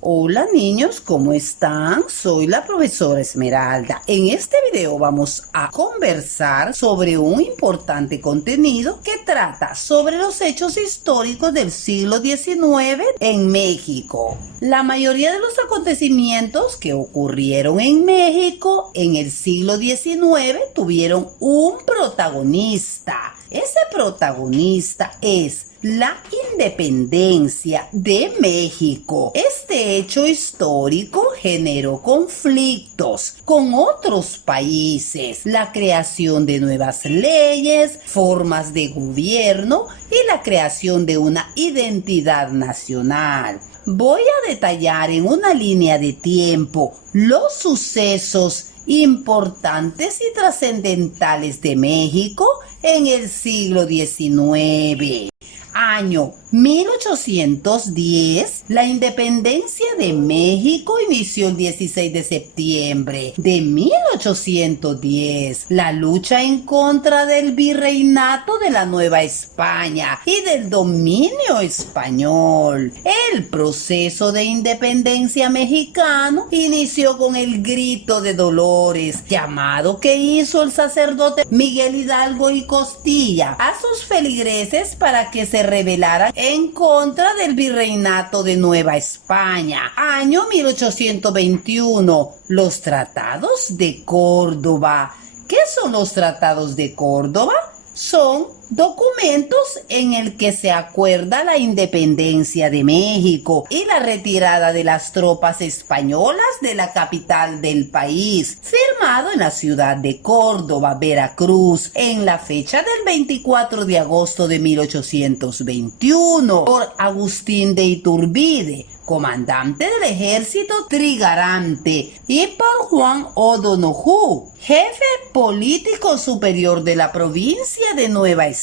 Hola niños, ¿cómo están? Soy la profesora Esmeralda. En este video vamos a conversar sobre un importante contenido que trata sobre los hechos históricos del siglo XIX en México. La mayoría de los acontecimientos que ocurrieron en México en el siglo XIX tuvieron un protagonista. Ese protagonista es la independencia de México. Este hecho histórico generó conflictos con otros países, la creación de nuevas leyes, formas de gobierno y la creación de una identidad nacional. Voy a detallar en una línea de tiempo los sucesos importantes y trascendentales de México en el siglo XIX. Año 1810, la independencia de México inició el 16 de septiembre de 1810. La lucha en contra del virreinato de la Nueva España y del dominio español. El proceso de independencia mexicano inició con el grito de Dolores, llamado que hizo el sacerdote Miguel Hidalgo y Costilla a sus feligreses para que se rebelaran en contra del virreinato de Nueva España. Año 1821. Los tratados de Córdoba. ¿Qué son los tratados de Córdoba? Son documentos en el que se acuerda la independencia de México y la retirada de las tropas españolas de la capital del país, firmado en la ciudad de Córdoba, Veracruz, en la fecha del 24 de agosto de 1821, por Agustín de Iturbide, comandante del ejército trigarante, y por Juan O'Donoghue, jefe político superior de la provincia de Nueva España.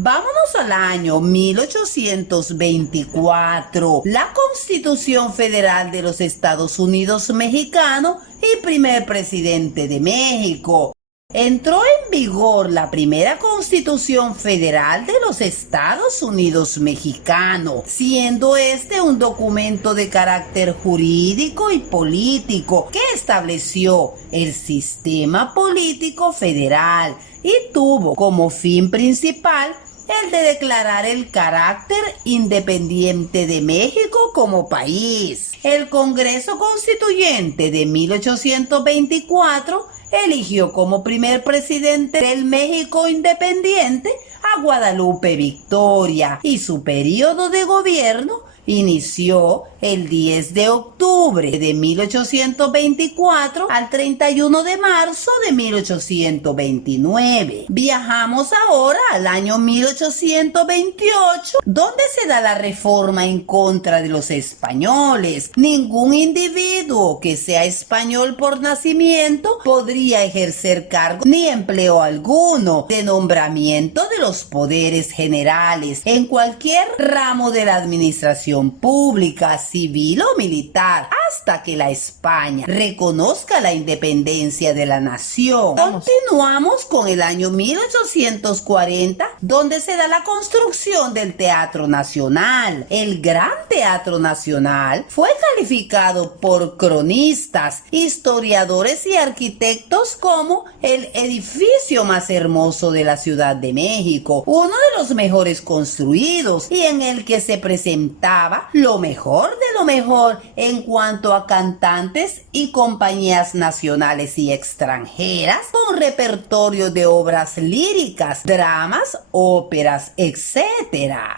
Vámonos al año 1824. La Constitución Federal de los Estados Unidos Mexicanos y primer presidente de México. Entró en vigor la primera Constitución Federal de los Estados Unidos Mexicanos, siendo este un documento de carácter jurídico y político que estableció el sistema político federal y tuvo como fin principal el de declarar el carácter independiente de México como país. El Congreso Constituyente de 1824 eligió como primer presidente del México independiente a Guadalupe Victoria y su periodo de gobierno inició el 10 de octubre de 1824 al 31 de marzo de 1829. Viajamos ahora al año 1828, donde se da la reforma en contra de los españoles. Ningún individuo que sea español por nacimiento podría ejercer cargo ni empleo alguno de nombramiento de los poderes generales en cualquier ramo de la administración pública, civil o militar, hasta que la España reconozca la independencia de la nación. Continuamos con el año 1840, donde se da la construcción del Teatro Nacional. El Gran Teatro Nacional fue calificado por cronistas, historiadores y arquitectos como el edificio más hermoso de la Ciudad de México, uno de los mejores construidos y en el que se presentaba lo mejor de lo mejor en cuanto a cantantes y compañías nacionales y extranjeras, con repertorio de obras líricas, dramas, óperas, etc.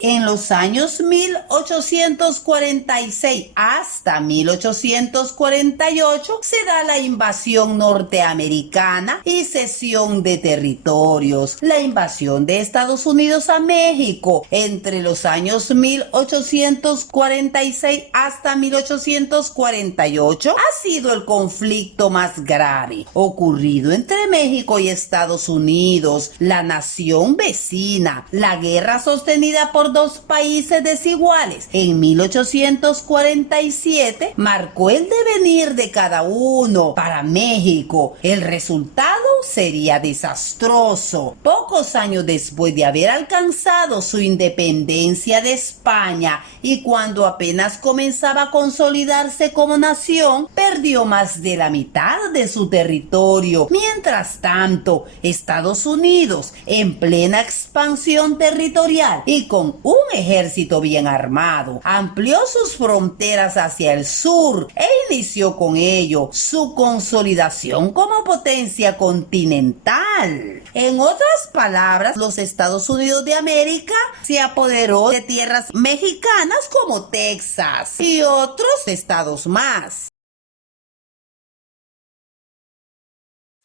En los años 1846 hasta 1848 se da la invasión norteamericana y cesión de territorios. La invasión de Estados Unidos a México entre los años 1846 hasta 1848 ha sido el conflicto más grave ocurrido entre México y Estados Unidos, la nación vecina. La guerra sostenida por dos países desiguales en 1847 marcó el devenir de cada uno. Para México, el resultado sería desastroso. Pocos años después de haber alcanzado su independencia de España y cuando apenas comenzaba a consolidarse como nación, perdió más de la mitad de su territorio. Mientras tanto, Estados Unidos, en plena expansión territorial y con un ejército bien armado, amplió sus fronteras hacia el sur e inició con ello su consolidación como potencia continental. En otras palabras, los Estados Unidos de América se apoderó de tierras mexicanas como Texas y otros estados más.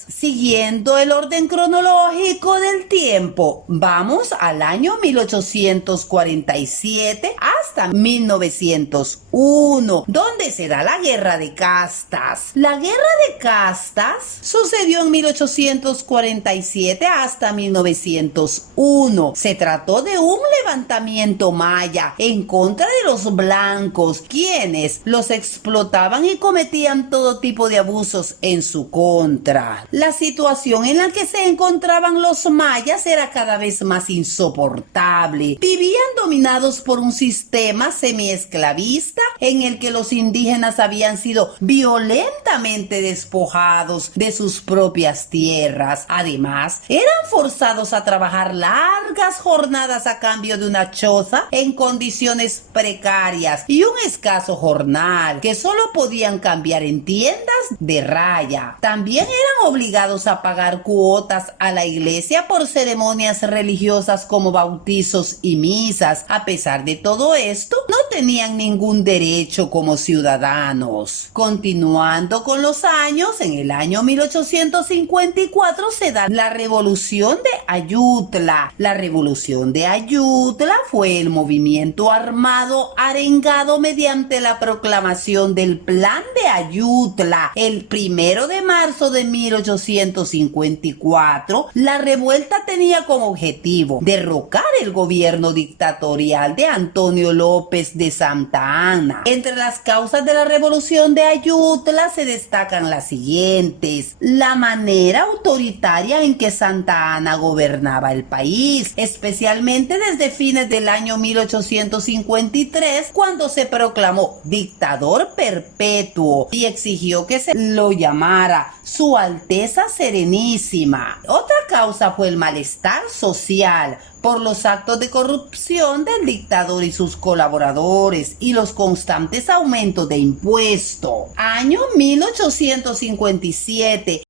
Siguiendo el orden cronológico del tiempo, vamos al año 1847 hasta 1901, donde se da la Guerra de Castas. La Guerra de Castas sucedió en 1847 hasta 1901. Se trató de un levantamiento maya en contra de los blancos, quienes los explotaban y cometían todo tipo de abusos en su contra. La situación en la que se encontraban los mayas era cada vez más insoportable. Vivían dominados por un sistema semiesclavista en el que los indígenas habían sido violentamente despojados de sus propias tierras. Además, eran forzados a trabajar largas jornadas a cambio de una choza en condiciones precarias y un escaso jornal que solo podían cambiar en tiendas de raya. También eran obligados a pagar cuotas a la iglesia por ceremonias religiosas como bautizos y misas. A pesar de todo esto, no tenían ningún derecho como ciudadanos. Continuando con los años, en el año 1854 se da la Revolución de Ayutla. La Revolución de Ayutla fue el movimiento armado arengado mediante la proclamación del Plan de Ayutla el 1 de marzo de 1854. La revuelta tenía como objetivo derrocar el gobierno dictatorial de Antonio López de Santa Anna. Entre las causas de la Revolución de Ayutla se destacan las siguientes: la manera autoritaria en que Santa Anna gobernaba el país, especialmente desde fines del año 1853, cuando se proclamó dictador perpetuo y exigió que se lo llamara Su Alteza Serenísima. Otra causa fue el malestar social por los actos de corrupción del dictador y sus colaboradores y los constantes aumentos de impuestos. Año 1857.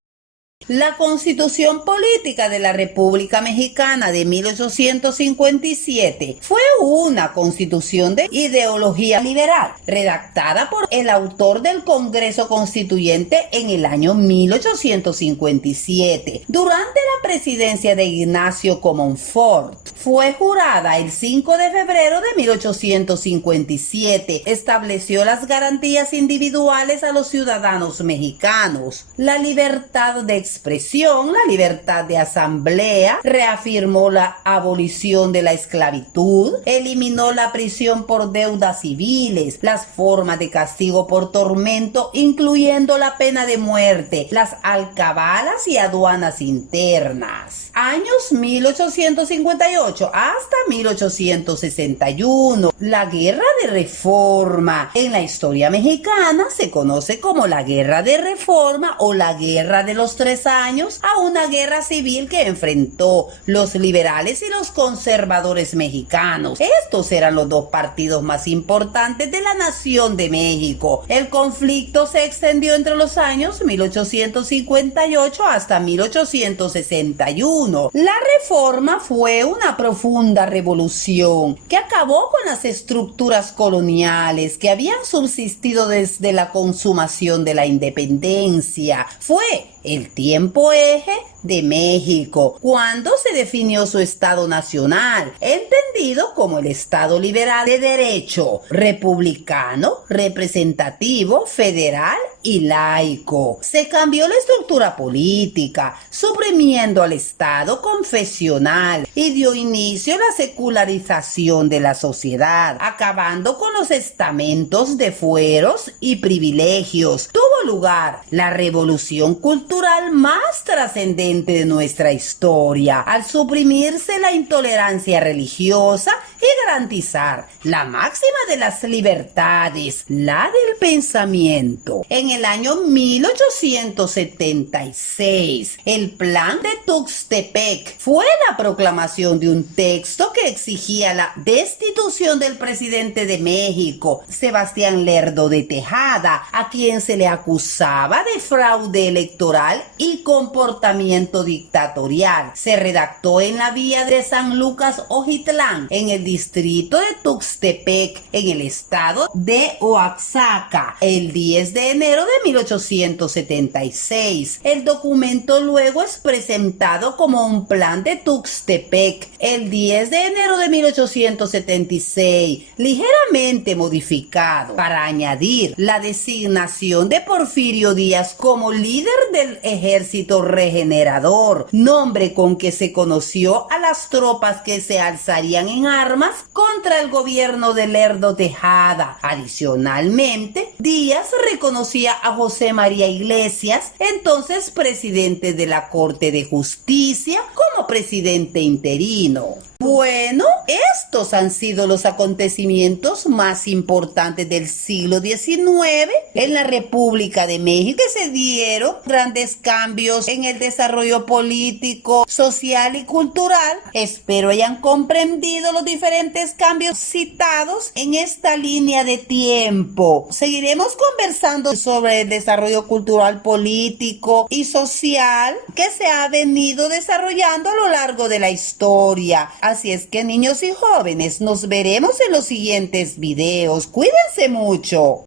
La Constitución Política de la República Mexicana de 1857 fue una constitución de ideología liberal, redactada por el autor del Congreso Constituyente en el año 1857, durante la presidencia de Ignacio Comonfort. Fue jurada el 5 de febrero de 1857. Estableció las garantías individuales a los ciudadanos mexicanos, la libertad de expresión, la libertad de asamblea, reafirmó la abolición de la esclavitud, eliminó la prisión por deudas civiles, las formas de castigo por tormento, incluyendo la pena de muerte, las alcabalas y aduanas internas. Años 1858 hasta 1861. La Guerra de Reforma. En la historia mexicana se conoce como la Guerra de Reforma o la Guerra de los 3 años, a una guerra civil que enfrentó los liberales y los conservadores mexicanos. Estos eran los dos partidos más importantes de la nación de México. El conflicto se extendió entre los años 1858 hasta 1861. La Reforma fue una profunda revolución que acabó con las estructuras coloniales que habían subsistido desde la consumación de la independencia. Fue el tiempo eje de México, cuando se definió su Estado nacional, entendido como el Estado liberal de derecho, republicano, representativo, federal y laico. Se cambió la estructura política, suprimiendo al Estado confesional, y dio inicio a la secularización de la sociedad, acabando con los estamentos de fueros y privilegios. Tuvo lugar, la revolución cultural más trascendente de nuestra historia, al suprimirse la intolerancia religiosa y garantizar la máxima de las libertades, la del pensamiento. En el año 1876, el Plan de Tuxtepec fue la proclamación de un texto que exigía la destitución del presidente de México, Sebastián Lerdo de Tejada, a quien se le acusaba de fraude electoral y comportamiento dictatorial. Se redactó en la vía de San Lucas Ojitlán, en el distrito de Tuxtepec, en el estado de Oaxaca, el 10 de enero de 1876. El documento luego es presentado como un plan de Tuxtepec el 10 de enero de 1876, ligeramente modificado para añadir la designación de Porfirio Díaz como líder del Ejército Regenerador, nombre con que se conoció a las tropas que se alzarían en armas contra el gobierno de Lerdo Tejada. Adicionalmente, Díaz reconocía a José María Iglesias, entonces presidente de la Corte de Justicia, como presidente interino. Bueno, estos han sido los acontecimientos más importantes del siglo XIX en la República de México, que se dieron grandes cambios en el desarrollo político, social y cultural. Espero hayan comprendido los diferentes cambios citados en esta línea de tiempo. Seguiremos conversando sobre el desarrollo cultural, político y social que se ha venido desarrollando a lo largo de la historia. Así es que, niños y jóvenes, nos veremos en los siguientes videos. Cuídense mucho.